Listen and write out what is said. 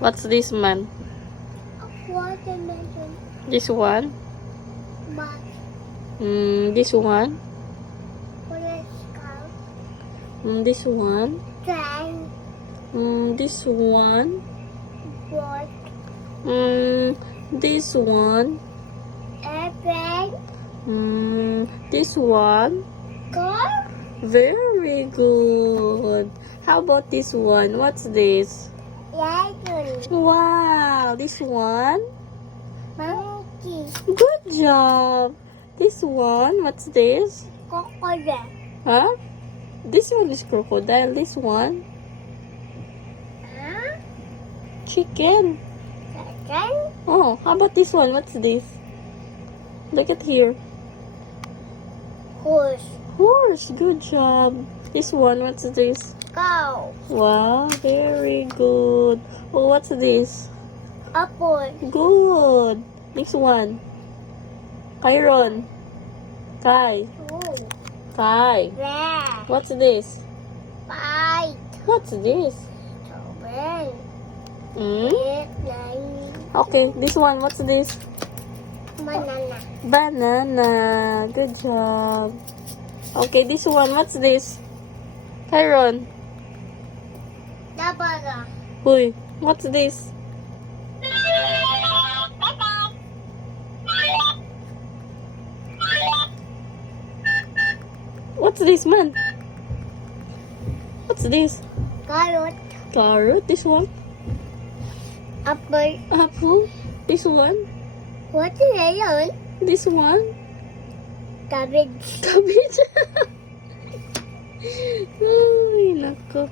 What's this, man? Watermelon. This one? But This one? orange cow. This one? Train. This one? Boat. This one? Airplane. This one? Car. Very good. How about this one? What's this? Lion. Wow, this one? Monkey. Good job. This one, what's this? Crocodile. Huh? This one is crocodile. This one? Huh? Chicken. Chicken. Oh, how about this one? What's this? Look at here. Horse. Horse. Good job. This one, what's this? Cow. Wow, very good. Oh, what's this? Apple. Good. Next one. Kyron. Kai. Two. Kai. Red. What's this? Five. What's this? Seven. Hmm? 8, 9. Okay, this one, what's this? Banana. Banana. Good job. Okay, this one, what's this? Kyron. Dabara. Uy, what's this? What's this, man? What's this? Carrot. Carrot. This one? Apple. Apple. This one? Watermelon. This one? Cabbage. Cabbage. Ay, nako.